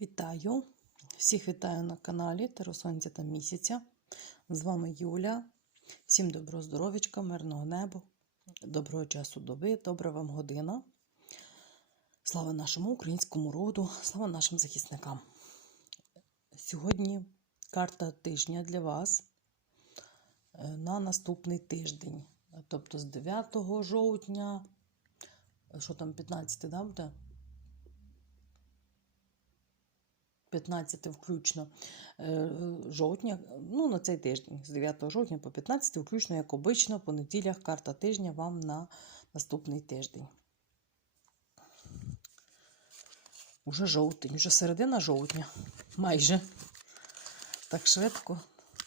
Вітаю! Всіх вітаю на каналі Теросонця та місяця. З вами Юля. Всім доброго здоров'ячка, мирного неба, доброго часу доби, добра вам година. Слава нашому українському роду, слава нашим захисникам. Сьогодні карта тижня для вас е, на наступний тиждень. Тобто з 9 жовтня, що там, 15, да, буде? 15 включно е, жовтня, ну на цей тиждень, з 9 жовтня по 15 включно, як обично, по неділях карта тижня вам на наступний тиждень. Уже жовтень, вже середина жовтня, майже. Так швидко,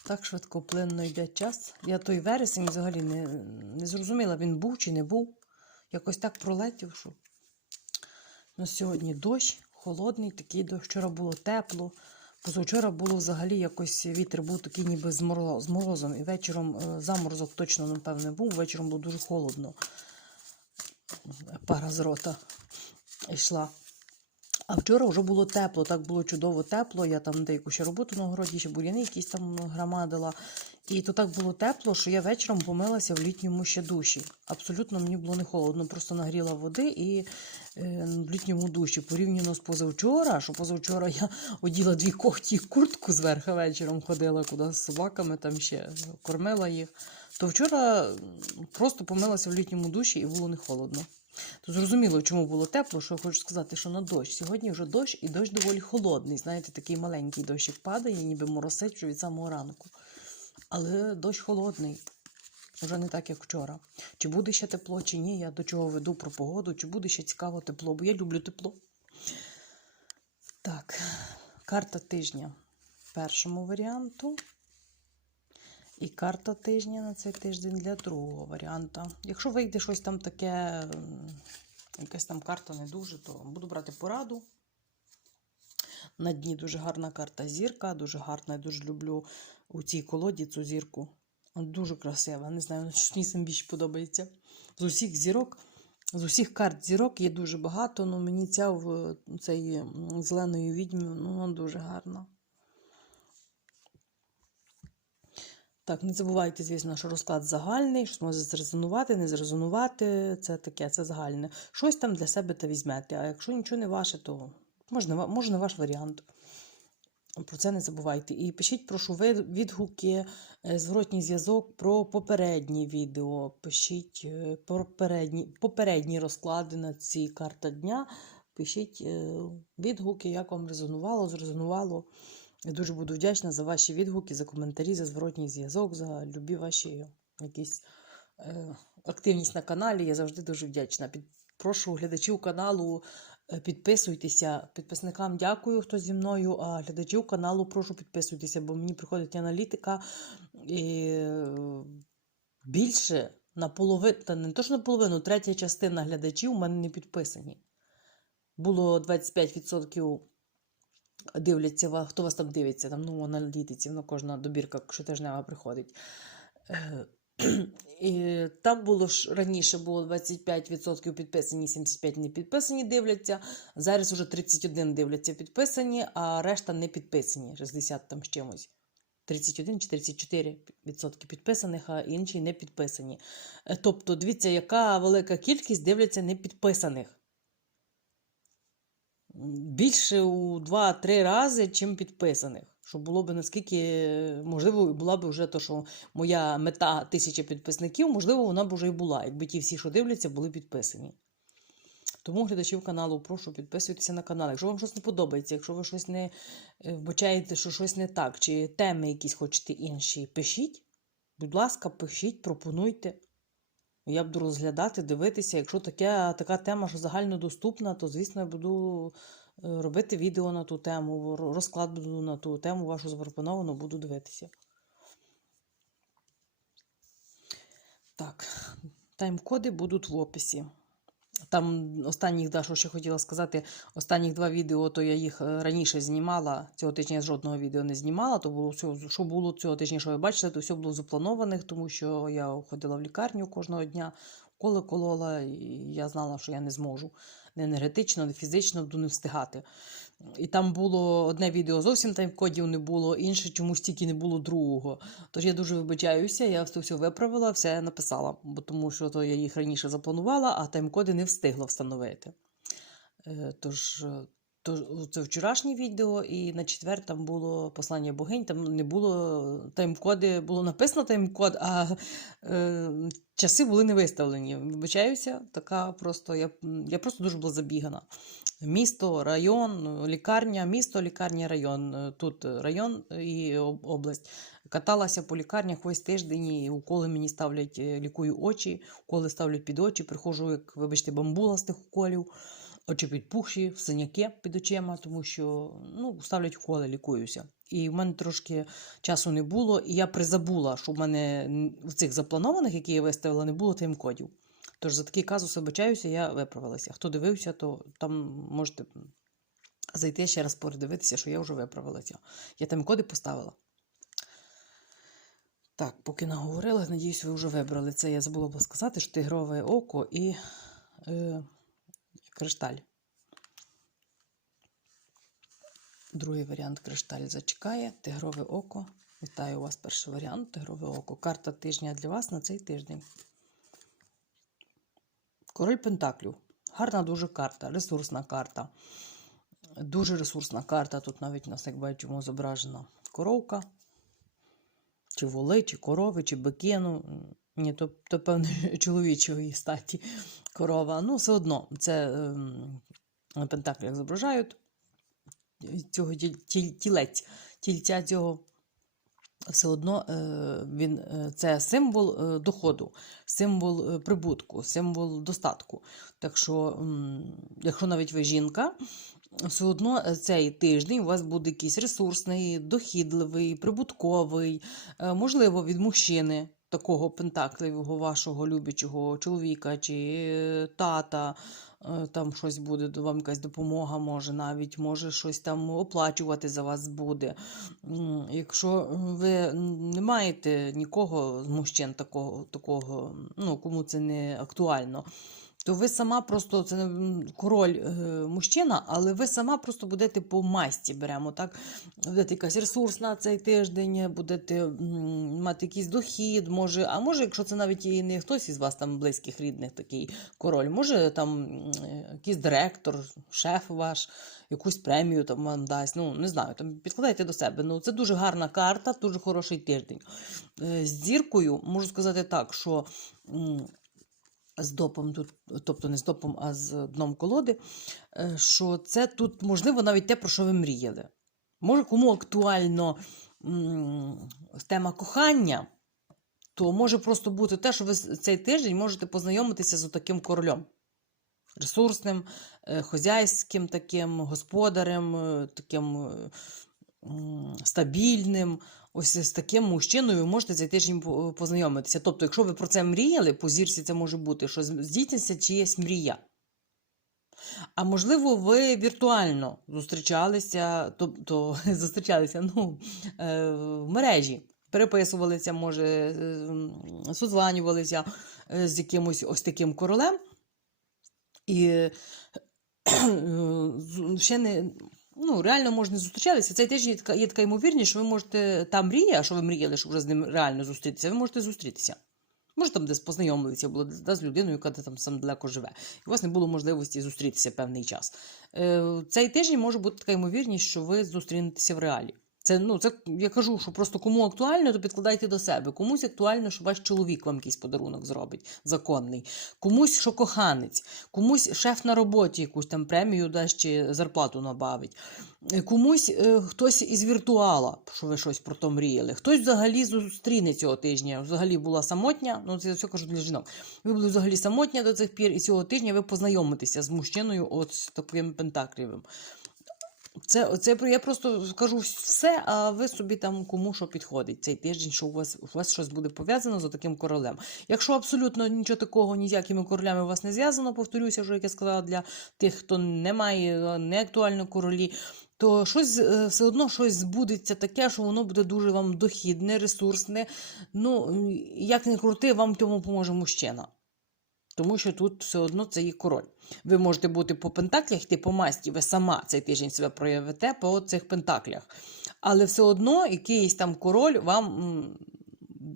так швидко плинно йде час. Я той вересень взагалі не, не зрозуміла, він був чи не був. Якось так пролетів, що на сьогодні дощ, холодний такий дощ. Вчора було тепло. Позавчора було взагалі якось вітер був такий ніби з, морозом. І вечором е, заморозок точно, напевне, був. Вечором було дуже холодно. Пара з рота йшла. А вчора вже було тепло, так було чудово тепло. Я там деяку ще роботу на городі, ще бур'яни якісь там громадила. І то так було тепло, що я вечором помилася в літньому ще душі. Абсолютно мені було не холодно, просто нагріла води і е, в літньому душі. Порівняно з позавчора, що позавчора я оділа дві когті куртку зверху вечором ходила куди з собаками, там ще кормила їх. То вчора просто помилася в літньому душі і було не холодно. То зрозуміло, чому було тепло, що я хочу сказати, що на дощ. Сьогодні вже дощ і дощ доволі холодний. Знаєте, такий маленький дощик падає, ніби моросить від самого ранку. Але дощ холодний, вже не так, як вчора. Чи буде ще тепло, чи ні, я до чого веду про погоду, чи буде ще цікаво тепло, бо я люблю тепло. Так, карта тижня першому варіанту. І карта тижня на цей тиждень для другого варіанта. Якщо вийде щось там таке, якась там карта не дуже, то буду брати пораду. На дні дуже гарна карта зірка, дуже гарна, я дуже люблю у цій колоді цю зірку. Дуже красива. Не знаю, мені сам більше подобається. З усіх зірок, з усіх карт зірок є дуже багато, але мені ця в цей зеленої відьми, ну, дуже гарна. Так, не забувайте, звісно, що розклад загальний, що може зрезонувати, не зрезонувати. Це таке, це загальне. Щось там для себе та візьмете. А якщо нічого не ваше, то можна, може ваш варіант. Про це не забувайте. І пишіть, прошу, відгуки, е, зворотній зв'язок про попередні відео. Пишіть е, попередні, попередні розклади на ці карта дня. Пишіть е, відгуки, як вам резонувало, зрезонувало. Я дуже буду вдячна за ваші відгуки, за коментарі, за зворотній зв'язок, за любі ваші якісь активність на каналі. Я завжди дуже вдячна. Прошу глядачів каналу, підписуйтеся. Підписникам дякую, хто зі мною, а глядачів каналу прошу підписуйтеся, бо мені приходить аналітика і е, більше на половину, та не то, що на половину, третя частина глядачів у мене не підписані. Було 25% дивляться, хто вас там дивиться, там, ну, аналітиці, ну, кожна добірка щотижнева приходить. І там було ж раніше було 25% підписані, 75% не підписані дивляться. Зараз уже 31 дивляться підписані, а решта не підписані, 60 там з чимось. 31 чи 34% підписаних, а інші не підписані. Е, Тобто, дивіться, яка велика кількість дивляться не підписаних більше у 2-3 рази, чим підписаних. Що було б наскільки, можливо, була б вже то, що моя мета тисяча підписників, можливо, вона б вже і була, якби ті всі, що дивляться, були підписані. Тому глядачів каналу прошу підписуйтеся на канал. Якщо вам щось не подобається, якщо ви щось не е, вбачаєте, що щось не так, чи теми якісь хочете інші, пишіть. Будь ласка, пишіть, пропонуйте. Я буду розглядати, дивитися. Якщо таке, така тема, що загальнодоступна, то, звісно, я буду е, робити відео на ту тему, розклад буду на ту тему, вашу запропоновану, буду дивитися. Так, тайм-коди будуть в описі. Там останніх, да, що ще хотіла сказати, останніх два відео, то я їх е, раніше знімала. Цього тижня я жодного відео не знімала. То було все, що було цього тижня, що ви бачили, то все було запланованих, тому що я ходила в лікарню кожного дня, коли колола, і я знала, що я не зможу не енергетично, не фізично буду не встигати. І там було одне відео, зовсім тайм-кодів не було, інше чомусь тільки не було другого. Тож я дуже вибачаюся, я це все виправила, все написала, бо тому що то я їх раніше запланувала, а тайм-коди не встигла встановити. Е, Тож, е, тож це вчорашнє відео, і на четвер там було послання богинь, там не було тайм-коди, було написано тайм-код, а е, часи були не виставлені. Вибачаюся, така просто я, я просто дуже була забігана. Місто, район, лікарня, місто, лікарня, район. Тут район і область. Каталася по лікарнях весь тиждень, і уколи мені ставлять, е, лікую очі, уколи ставлять під очі, приходжу, як, вибачте, бамбула з тих уколів, очі підпухші, синяки під очима, тому що ну, ставлять уколи, лікуюся. І в мене трошки часу не було, і я призабула, що в мене в цих запланованих, які я виставила, не було тайм-кодів. Тож за такий казус вибачаюся, я виправилася. Хто дивився, то там можете зайти ще раз передивитися, що я вже виправилася. Я там коди поставила. Так, поки наговорила, надіюсь, ви вже вибрали це. Я забула було сказати, що тигрове око і е, кришталь. Другий варіант кришталь зачекає. Тигрове око. Вітаю вас, перший варіант. Тигрове око. Карта тижня для вас на цей тиждень. Король Пентаклів. Гарна дуже карта, ресурсна карта. Дуже ресурсна карта. Тут навіть у нас, як бачимо, зображена коровка. Чи воли, чи корови, чи бики. Ну, ні, то, то певно, чоловічої статі корова. Ну, все одно, це ем, на пентаклях зображають цього тіль, тіль- тілець, тільця цього. Все одно е, він, е, це символ е, доходу, символ прибутку, символ достатку. Так що, якщо навіть ви жінка, все одно цей тиждень у вас буде якийсь ресурсний, дохідливий, прибутковий, можливо, від мужчини, такого пентакливого вашого любячого чоловіка чи е, тата. е, Там щось буде, вам якась допомога може навіть, може щось там оплачувати за вас буде. Якщо ви не маєте нікого з мужчин такого, такого, ну кому це не актуально, то ви сама просто це м, король е, мужчина, але ви сама просто будете по масті беремо. так? Будете якась ресурсна цей тиждень, будете мати якийсь дохід, може, а може, якщо це навіть і не хтось із вас там близьких, рідних, такий король, може там якийсь директор, шеф ваш, якусь премію там вам дасть. Ну, не знаю, там підкладайте до себе. Ну, це дуже гарна карта, дуже хороший тиждень. Е, З зіркою можу сказати так, що. З допом тут, тобто не з допом, а з дном колоди, е, що це тут, можливо, навіть те, про що ви мріяли. Може, кому актуально тема кохання, то може просто бути те, що ви цей тиждень можете познайомитися з таким королем. Ресурсним, е, хозяйським таким, господарем, е, таким стабільним. Ось з таким мужчиною ви можете цей тиждень познайомитися. Тобто, якщо ви про це мріяли, по зірці це може бути, що здійсниться чиясь мрія. А можливо, ви віртуально зустрічалися, тобто зустрічалися ну, е, в мережі, переписувалися, може, е, созванювалися е, з якимось ось таким королем. І е, ще не. Ну, реально можна зустрічатися. Цей тиждень є така, є така ймовірність, що ви можете та мрія, що ви мріяли, що вже з ним реально зустрітися, ви можете зустрітися. Може, там десь познайомилися було да, з людиною, яка там сам далеко живе. І у вас не було можливості зустрітися певний час. Е, цей тиждень може бути така ймовірність, що ви зустрінетеся в реалі. Це, ну, це я кажу, що просто кому актуально, то підкладайте до себе. Комусь актуально, що ваш чоловік вам якийсь подарунок зробить законний. Комусь, що коханець, комусь шеф на роботі якусь там премію дасть чи зарплату набавить. Е, Комусь е, хтось із віртуала, що ви щось про то мріяли. Хтось взагалі зустріне цього тижня. Взагалі була самотня. Ну, це все кажу для жінок. Ви були взагалі самотня до цих пір, і цього тижня ви познайомитеся з мужчиною, от з таким пентаклівим. Це, це я просто кажу все, а ви собі там кому що підходить цей тиждень, що у вас у вас щось буде пов'язано з таким королем. Якщо абсолютно нічого такого, ніякими королями у вас не зв'язано, повторюся, вже як я сказала, для тих, хто не має не актуально королі, то щось е, все одно щось збудеться таке, що воно буде дуже вам дохідне, ресурсне. Ну як не крути, вам в цьому поможе мужчина. Тому що тут все одно це є король. Ви можете бути по пентаклях, йти по масті, ви сама цей тиждень себе проявите по цих пентаклях. Але все одно якийсь там король вам,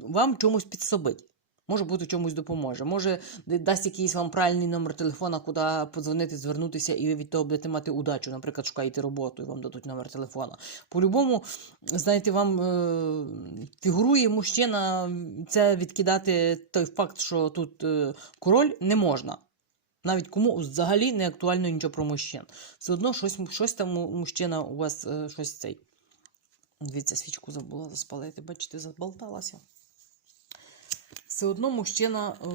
вам чомусь підсобить. Може бути, чомусь допоможе. Може, дасть якийсь вам правильний номер телефона, куди подзвонити, звернутися, і ви від того будете мати удачу. Наприклад, шукаєте роботу і вам дадуть номер телефона. По-любому, знаєте, вам е, фігурує мужчина, це відкидати той факт, що тут е, король не можна. Навіть кому взагалі не актуально нічого про мужчин. Все одно щось, щось там мужчина у вас е, щось цей. Дивіться, свічку забула заспалити, бачите, заболталася. Все одно мужчина е,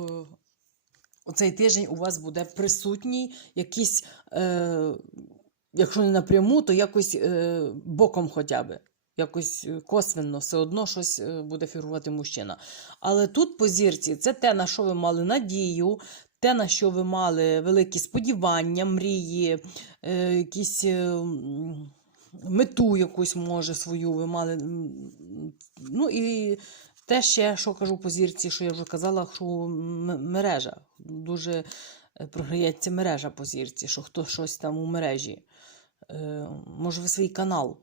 оцей тиждень у вас буде присутній, якийсь, е, якщо не напряму, то якось е, боком хоча б. Якось е, косвенно, все одно щось е, буде фігурувати мужчина. Але тут по зірці це те, на що ви мали надію, те, на що ви мали великі сподівання, мрії, е, якісь. е, Мету якусь може свою ви мали. Ну і те ще, що кажу по зірці, що я вже казала, що мережа. Дуже е, програється мережа по зірці, що хто щось там у мережі. Е, Може, ви свій канал.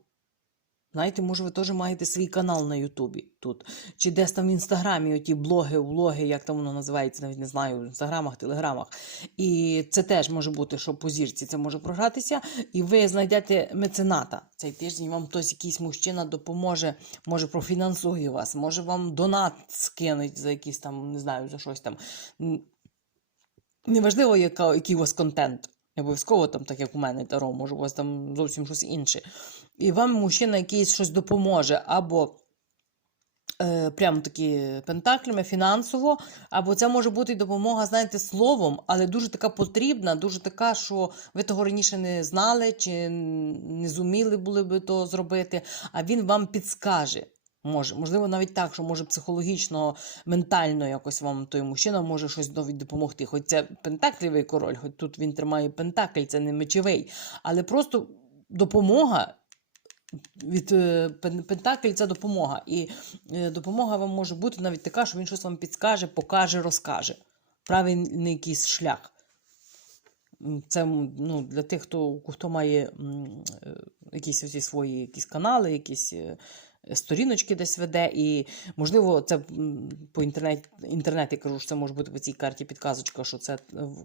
Знаєте, може, ви теж маєте свій канал на Ютубі тут. Чи десь там в інстаграмі, оті блоги, влоги, як там воно називається, навіть не знаю, в інстаграмах, телеграмах. І це теж може бути, що по зірці це може програтися. І ви знайдете мецената цей тиждень. Вам хтось якийсь мужчина допоможе, може профінансує вас, може вам донат скинуть за якийсь там, не знаю, за щось там. Неважливо, який у вас контент. Не обов'язково там, так як у мене таро, може, у вас там зовсім щось інше. І вам мужчина якийсь щось допоможе, або е, прямо такі пентаклями фінансово, або це може бути допомога, знаєте, словом, але дуже така потрібна, дуже така, що ви того раніше не знали чи не зуміли були би то зробити, а він вам підскаже. Може, можливо, навіть так, що може психологічно, ментально якось вам той мужчина може щось навіть допомогти. Хоч це пентаклівий король, хоч тут він тримає пентакль, це не мечовий. Але просто допомога від е, Пентакль це допомога. І е, допомога вам може бути навіть така, що він щось вам підскаже, покаже, розкаже. Правильний якийсь шлях. Це ну, для тих, хто, хто має е, якісь оці свої якісь канали, якісь сторіночки десь веде. І, можливо, це по інтернеті, інтернеті кажу, що це може бути по цій карті підказочка, що це е,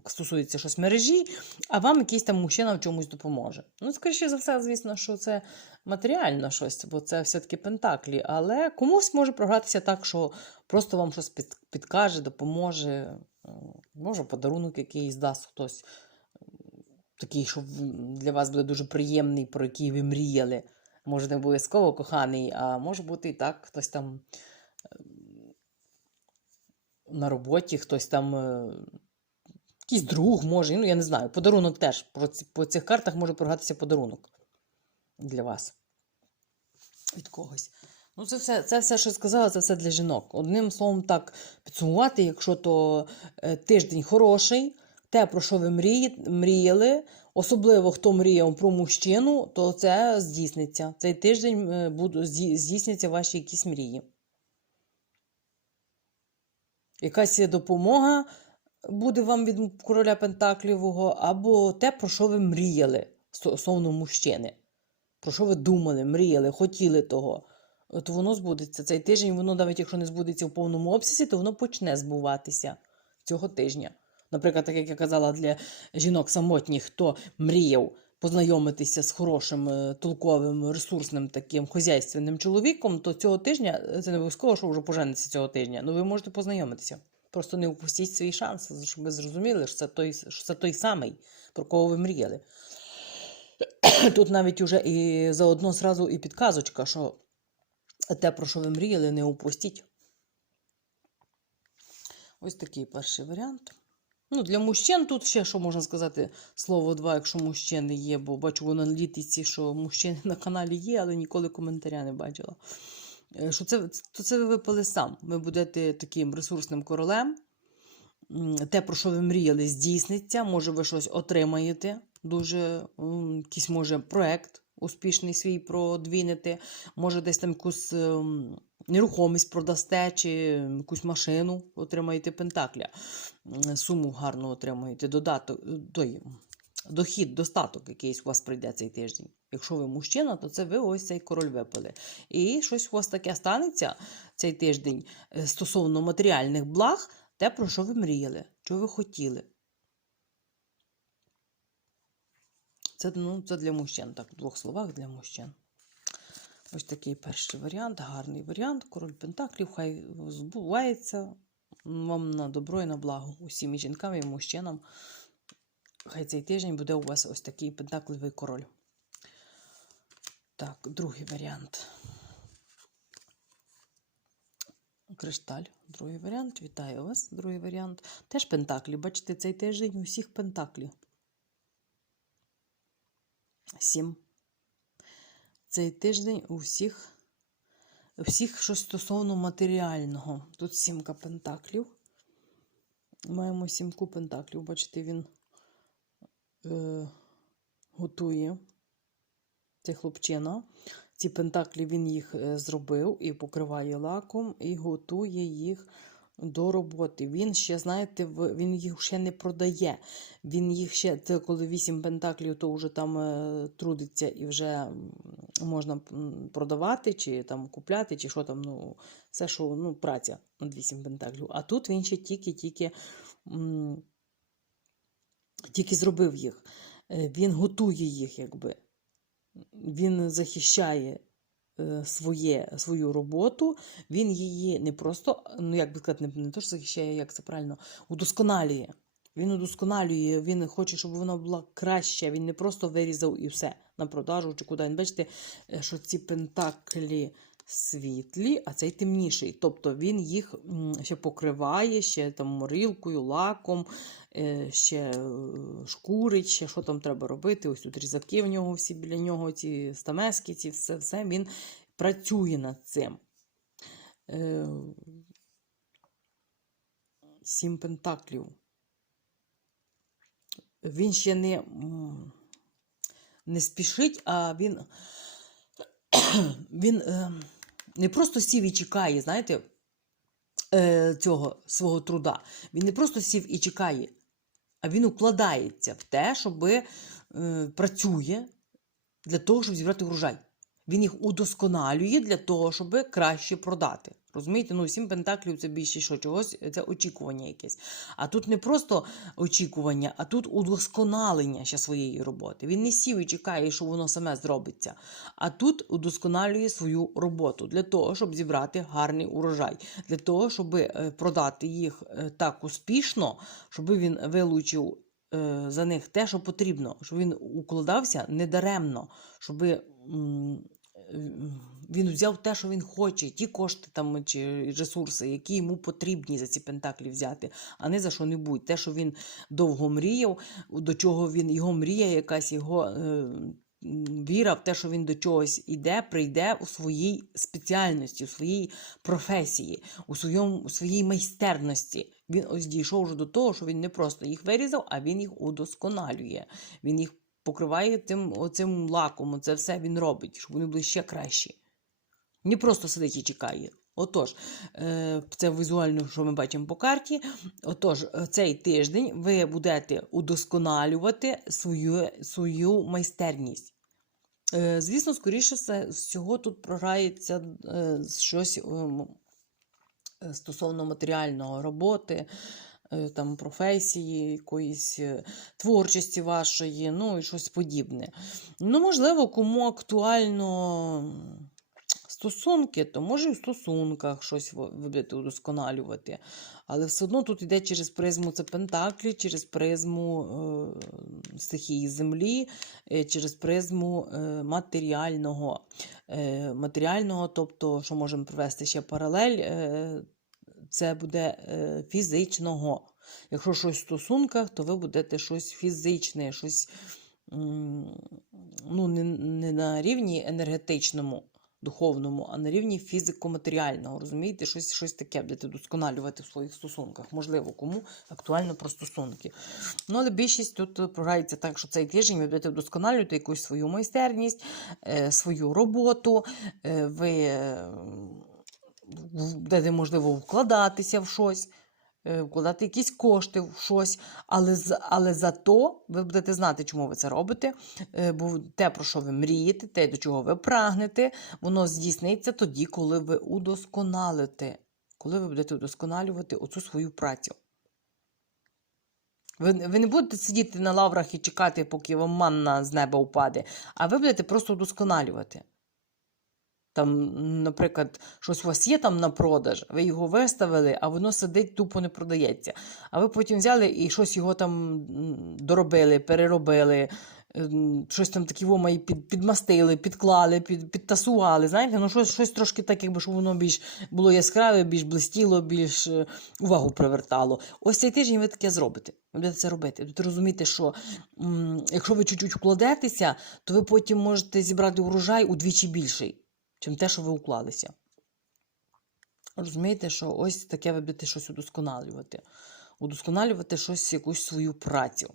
стосується щось мережі, а вам якийсь там мужчина в чомусь допоможе. Ну, скоріше за все, звісно, що це матеріально щось, бо це все-таки пентаклі. Але комусь може програтися так, що просто вам щось під, підкаже, допоможе. е, Може, подарунок якийсь дасть хтось такий, що для вас буде дуже приємний, про який ви мріяли. Може, не обов'язково коханий, а може бути і так, хтось там е, на роботі, хтось там. е, Якийсь друг може, ну я не знаю. Подарунок теж. По, цих картах може програтися подарунок для вас від когось. Ну, це все, це все, що сказала, це все для жінок. Одним словом, так підсумувати, якщо то е, тиждень хороший, те, про що ви мріє, мріяли, особливо хто мріяв про мужчину, то це здійсниться. Цей тиждень е, здійсняться ваші якісь мрії. Якась допомога буде вам від короля Пентаклівого, або те, про що ви мріяли стосовно мужчини. Про що ви думали, мріяли, хотіли того. От воно збудеться. Цей тиждень, воно навіть якщо не збудеться в повному обсязі, то воно почне збуватися цього тижня. Наприклад, так як я казала, для жінок самотніх, хто мріяв познайомитися з хорошим, е, толковим, ресурсним таким хозяйственним чоловіком, то цього тижня е, це не обов'язково, що вже пожениться цього тижня. Ну ви можете познайомитися. Просто не упустіть свій шанс, щоб ви зрозуміли, що це той, що це той самий, про кого ви мріяли. Тут навіть уже і заодно зразу і підказочка, що те, про що ви мріяли, не упустіть. Ось такий перший варіант. Ну, для мужчин тут ще, що можна сказати, слово два, якщо мужчини є, бо бачу в аналітиці, що мужчини на каналі є, але ніколи коментаря не бачила. Е, Що це, то це ви випали сам. Ви будете таким ресурсним королем. Те, про що ви мріяли, здійсниться. Може, ви щось отримаєте. Дуже якийсь може проект успішний свій продвінете. Може, десь там якусь ем, нерухомість продасте, чи якусь машину отримаєте пентакля, суму гарно отримаєте, додаток, той, дохід, достаток якийсь у вас прийде цей тиждень. Якщо ви мужчина, то це ви ось цей король випали. І щось у вас таке станеться цей тиждень е, стосовно матеріальних благ, те, про що ви мріяли, що ви хотіли. Це, ну, це для мужчин, так, в двох словах для мужчин. Ось такий перший варіант, гарний варіант. Король Пентаклів, хай збувається вам на добро і на благо усім і жінкам, і мужчинам. Хай цей тиждень буде у вас ось такий пентакливий король. Так, другий варіант. Кришталь, другий варіант. Вітаю вас, другий варіант. Теж пентаклі. Бачите, цей тиждень усіх пентаклів. Сім. Цей тиждень у всіх, всіх що стосовно матеріального. Тут сімка пентаклів. Маємо сімку пентаклів. Бачите, він е, готує цей хлопчина. Ці пентаклі він їх е, зробив і покриває лаком, і готує їх до роботи. Він ще, знаєте, він їх ще не продає. Він їх ще, це коли вісім пентаклів, то вже там е, трудиться і вже можна продавати, чи там купляти, чи що там, ну, все, що ну, праця над вісім пентаклів. А тут він ще тільки-тільки. Тільки зробив їх. Е, Він готує їх, якби. Він захищає своє, свою роботу, він її не просто, ну як би сказати, не, не то, що захищає, як це правильно, удосконалює. Він удосконалює, він хоче, щоб вона була краща. Він не просто вирізав і все на продажу чи куди. Бачите, е, що ці пентаклі світлі, а цей темніший. Тобто він їх ще покриває, ще там морилкою, лаком, е, ще е, шкурить, ще що там треба робити. Ось тут різаки в нього всі біля нього, ці стамески, ці все, все він працює над цим. Е, Сім пентаклів. Він ще не, не спішить, а він, він не просто сів і чекає, знаєте, е, цього свого труда. Він не просто сів і чекає, а він укладається в те, щоб е, працює для того, щоб зібрати врожай. Він їх удосконалює для того, щоб краще продати. Розумієте, ну сім пентаклів це більше що чогось, це очікування якесь. А тут не просто очікування, а тут удосконалення ще своєї роботи. Він не сів і чекає, що воно саме зробиться. А тут удосконалює свою роботу для того, щоб зібрати гарний урожай, для того, щоб е, продати їх е, так успішно, щоб він вилучив е, за них те, що потрібно, щоб він укладався недаремно, щоб е, він взяв те, що він хоче, ті кошти там чи ресурси, які йому потрібні за ці пентаклі взяти, а не за що-небудь. Те, що він довго мріяв, до чого він його мрія, якась його. Е, Віра в те, що він до чогось іде, прийде у своїй спеціальності, у своїй професії, у, своєму, у своїй майстерності. Він ось дійшов вже до того, що він не просто їх вирізав, а він їх удосконалює. Він їх покриває тим оцим лаком. Це все він робить, щоб вони були ще кращі. Не просто сидить і чекає. Отож, е, це візуально, що ми бачимо по карті. Отож, е, цей тиждень ви будете удосконалювати свою, свою майстерність. Е, Звісно, скоріше все, всього тут програється щось стосовно матеріального роботи, там, професії, якоїсь творчості вашої, ну і щось подібне. Ну, можливо, кому актуально стосунки, то може і в стосунках щось будете удосконалювати. Але все одно тут йде через призму це Пентаклі, через призму е, стихії землі, е, через призму е, матеріального. Е, матеріального, тобто, що можемо провести ще паралель, е, це буде е, фізичного. Якщо щось в стосунках, то ви будете щось фізичне, щось ну, не, не на рівні енергетичному, духовному, а на рівні фізико-матеріального. Розумієте, щось, щось таке будете досконалювати в своїх стосунках. Можливо, кому актуально про стосунки. Ну, але більшість тут е, програється так, що цей тиждень ви будете вдосконалювати якусь свою майстерність, е, свою роботу. е, Ви будете, можливо, вкладатися в щось, вкладати якісь кошти в щось, але, але зато ви будете знати, чому ви це робите. е, Бо те, про що ви мрієте, те, до чого ви прагнете, воно здійсниться тоді, коли ви удосконалите, коли ви будете удосконалювати оцю свою працю. Ви, ви не будете сидіти на лаврах і чекати, поки вам манна з неба впаде, а ви будете просто удосконалювати. Там, наприклад, щось у вас є там на продаж, ви його виставили, а воно сидить, тупо не продається. А ви потім взяли і щось його там доробили, переробили, ем, щось там такі вома під, підмастили, підклали, під, підтасували. Знаєте, ну щось, щось трошки так, якби щоб воно більш було яскраве, більш блистіло, більш е, увагу привертало. Ось цей тиждень ви таке зробите. Ви будете це робити. Будете розуміти, що м, якщо ви чуть-чуть вкладетеся, то ви потім можете зібрати урожай удвічі більший, чим те, що ви уклалися. Розумієте, що ось таке ви будете щось удосконалювати. Удосконалювати щось, якусь свою працю.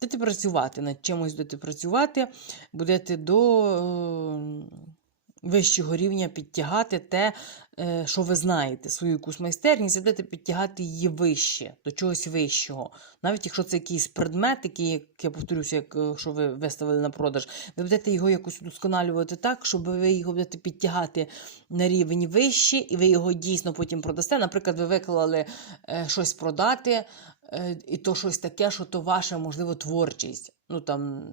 Будете працювати над чимось будете працювати, будете до е, вищого рівня підтягати те, е, що ви знаєте, свою якусь майстерність, і будете підтягати її вище, до чогось вищого. Навіть якщо це якийсь предмет, який, як я повторюся, як е, ви виставили на продаж, ви будете його якось удосконалювати так, щоб ви його будете підтягати на рівень вище, і ви його дійсно потім продасте. Наприклад, ви виклали е, щось продати, і то щось таке, що то ваша, можливо, творчість. Ну там.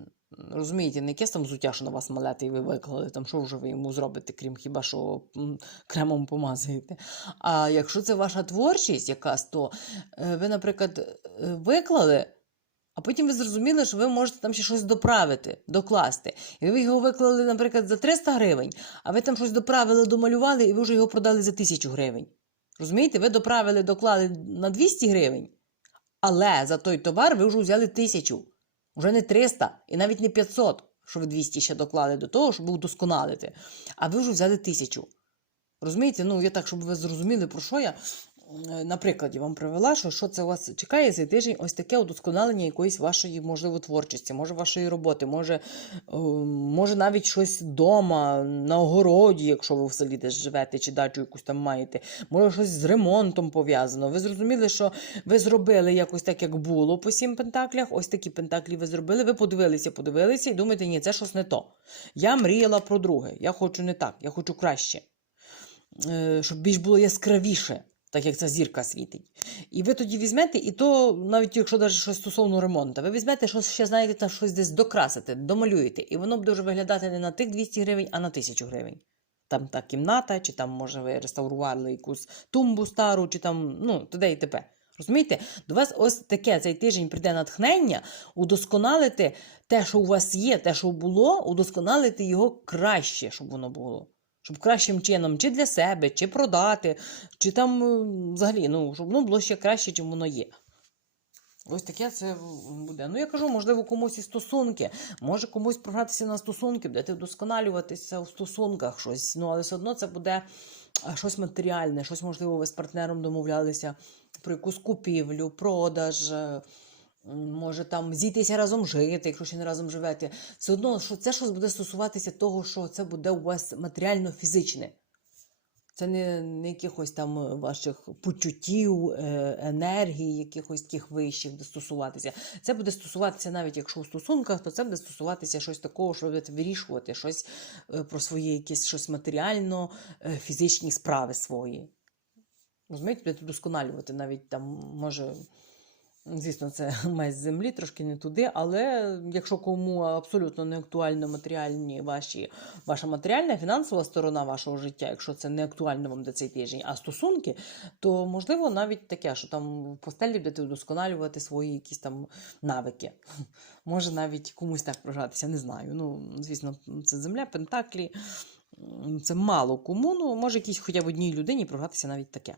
Розумієте, не якесь там взуття, що на вас малете, і ви виклали, там що вже ви йому зробите, крім хіба що кремом помазаєте. А якщо це ваша творчість якась, то е, ви, наприклад, е, виклали, а потім ви зрозуміли, що ви можете там ще щось доправити, докласти. І ви його виклали, наприклад, за 300 гривень, а ви там щось доправили, домалювали, і ви вже його продали за 1000 гривень. Розумієте, ви доправили, доклали на 200 гривень, але за той товар ви вже взяли 1000. Вже не 300 і навіть не 500, що ви 200 ще доклали до того, щоб удосконалити. А ви вже взяли 1000. Розумієте? Ну, я так, щоб ви зрозуміли, про що я. Е, На прикладі вам привела, що, що це вас чекає цей тиждень, ось таке удосконалення якоїсь вашої, можливо, творчості, може вашої роботи, може, е, може навіть щось вдома, на огороді, якщо ви в селі десь живете, чи дачу якусь там маєте, може щось з ремонтом пов'язано. Ви зрозуміли, що ви зробили якось так, як було по сім пентаклях. Ось такі пентаклі ви зробили. Ви подивилися, подивилися і думаєте, ні, це щось не то. Я мріяла про друге. Я хочу не так, я хочу краще. Е, Щоб більш було яскравіше, так як ця зірка світить. І ви тоді візьмете, і то, навіть якщо навіть щось стосовно ремонту, ви візьмете, що ще знаєте, там щось десь докрасите, домалюєте, і воно буде вже виглядати не на тих 200 гривень, а на 1000 гривень. Там та кімната, чи там, може, ви реставрували якусь тумбу стару, чи там, ну, туди і тепер. Розумієте? До вас ось таке цей тиждень прийде натхнення, удосконалити те, що у вас є, те, що було, удосконалити його краще, щоб воно було. Щоб кращим чином, чи для себе, чи продати, чи там е, взагалі, ну, щоб воно було ще краще, чим воно є. Ось таке це буде. Ну, я кажу, можливо, комусь і стосунки. Може комусь програтися на стосунки, будете вдосконалюватися у стосунках щось. Ну, але все одно це буде щось матеріальне, щось, можливо, ви з партнером домовлялися про якусь купівлю, продаж. Може там зійтися разом жити, якщо ще не разом живете. Все одно, що це щось буде стосуватися того, що це буде у вас матеріально-фізичне. Це не, не якихось там ваших почуттів, е, енергії, якихось таких вищих буде стосуватися. Це буде стосуватися, навіть якщо у стосунках, то це буде стосуватися щось такого, що ви будете вирішувати, щось е, про свої якісь щось матеріально, е, фізичні справи свої. Розумієте, будете вдосконалювати навіть там, може. Звісно, це має з землі, трошки не туди, але якщо кому абсолютно не актуально матеріальні ваші, ваша матеріальна фінансова сторона вашого життя, якщо це не актуально вам до цей тиждень, а стосунки, то можливо навіть таке, що там в постелі будете вдосконалювати свої якісь там навики. Може навіть комусь так прожатися, не знаю. Ну, звісно, це земля, пентаклі, це мало кому, ну може якійсь хоча б одній людині програтися навіть таке.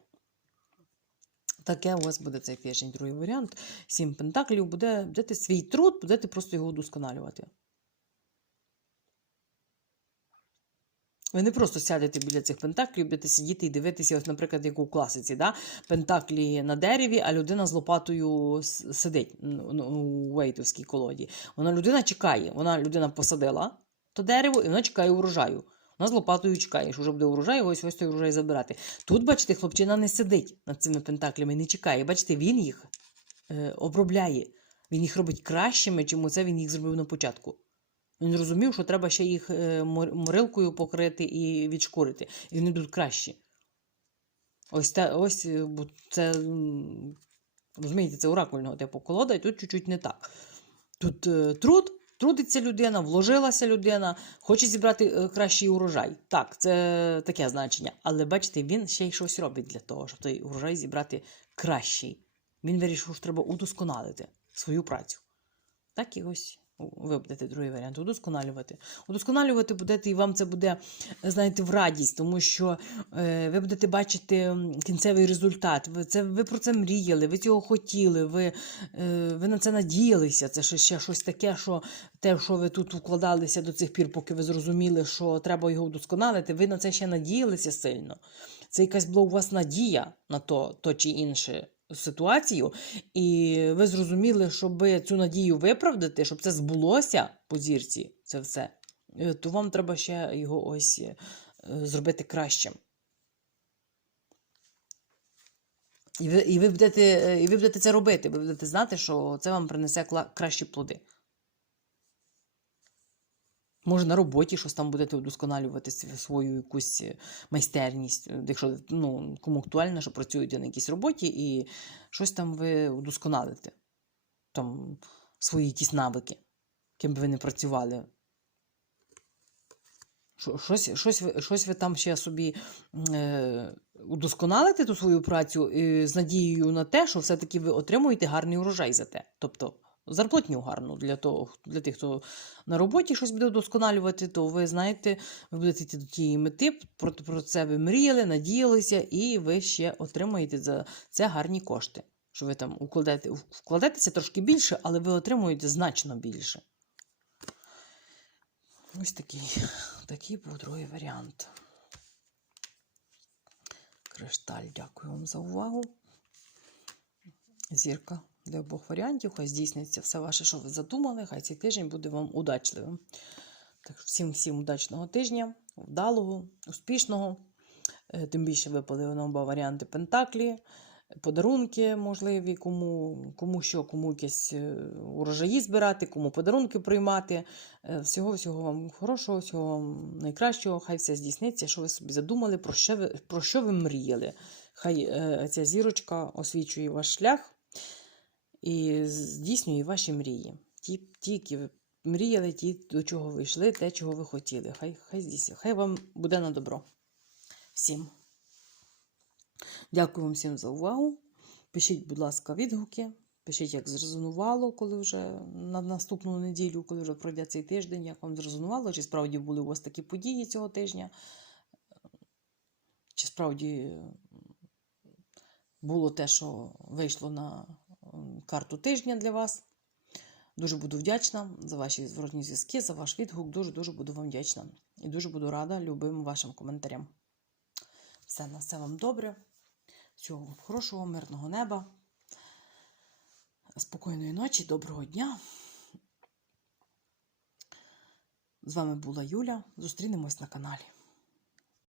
Таке у вас буде цей тиждень. Другий варіант. Сім пентаклів буде, будете свій труд, будете просто його удосконалювати. Ви не просто сядете біля цих пентаклів, будете сидіти і дивитися, ось, наприклад, як у класиці, да? пентаклі на дереві, а людина з лопатою сидить ну, у вейтовській колоді. Вона людина чекає, вона людина посадила то дерево, і вона чекає урожаю. Вона з лопатою чекає, що вже буде урожай, ось ось той урожай забирати. Тут, бачите, хлопчина не сидить над цими пентаклями, не чекає. Бачите, він їх е, обробляє. Він їх робить кращими, чим оце він їх зробив на початку. Він розумів, що треба ще їх е, морилкою покрити і відшкурити. І вони будуть кращі. Ось, те, ось е, це, розумієте, це оракульного типу колода, і тут чуть-чуть не так. Тут е, труд, трудиться людина, вложилася людина, хоче зібрати е, кращий урожай. Так, це таке значення. Але бачите, він ще й щось робить для того, щоб той урожай зібрати кращий. Він вирішив, що треба удосконалити свою працю. Так і ось ви будете другий варіант удосконалювати. Удосконалювати будете, і вам це буде, знаєте, в радість, тому що е, ви будете бачити кінцевий результат. Ви, це, ви про це мріяли, ви цього хотіли, ви, е, ви на це надіялися. Це ще, ще щось таке, що те, що ви тут вкладалися до цих пір, поки ви зрозуміли, що треба його удосконалити, ви на це ще надіялися сильно. Це якась була у вас надія на то, то чи інше ситуацію, і ви зрозуміли, щоб цю надію виправдати, щоб це збулося по зірці, це все, е, то вам треба ще його ось е, зробити кращим. І ви, і, ви будете, е, і ви будете це робити, ви будете знати, що це вам принесе кла- кращі плоди. Може, на роботі щось там будете удосконалювати свою якусь е, майстерність, е, якщо ну, кому актуально, що працюєте на якійсь роботі, і щось там ви удосконалите. Там свої якісь навики, ким би ви не працювали. Щось, щось, щось ви там ще собі е, удосконалите ту свою працю е, з надією на те, що все-таки ви отримуєте гарний урожай за те. Тобто зарплатню гарну для, того, для тих, хто на роботі щось буде удосконалювати, то ви знаєте, ви будете йти до тієї мети, про, про це ви мріяли, надіялися, і ви ще отримаєте за це гарні кошти. Що ви там укладете, вкладетеся трошки більше, але ви отримуєте значно більше. Ось такий, такий був другий варіант. Кришталь, дякую вам за увагу. Зірка для обох варіантів. Хай здійсниться все ваше, що ви задумали. Хай цей тиждень буде вам удачливим. Так, всім всім удачного тижня, вдалого, успішного. Е, Тим більше випали нам оба варіанти Пентаклі, подарунки можливі, кому, кому що, кому якісь е, урожаї збирати, кому подарунки приймати. Е, Всього всього вам хорошого, всього вам найкращого. Хай все здійсниться, що ви собі задумали, про що ви, про що ви мріяли. Хай ця зірочка освічує ваш шлях і здійснює ваші мрії. Ті, ті, які мріяли, ті, до чого ви йшли, те, чого ви хотіли. Хай, хай здійснює. Хай вам буде на добро. Всім. Дякую вам всім за увагу. Пишіть, будь ласка, відгуки. Пишіть, як зрезонувало, коли вже на наступну неділю, коли вже пройде цей тиждень, як вам зрезонувало, чи справді були у вас такі події цього тижня, чи справді було те, що вийшло на карту тижня для вас. Дуже буду вдячна за ваші зворотні зв'язки, за ваш відгук. Дуже-дуже буду вам вдячна. І дуже буду рада любим вашим коментарям. Все на все вам добре. Всього вам хорошого, мирного неба. Спокійної ночі, доброго дня. З вами була Юля. Зустрінемось на каналі.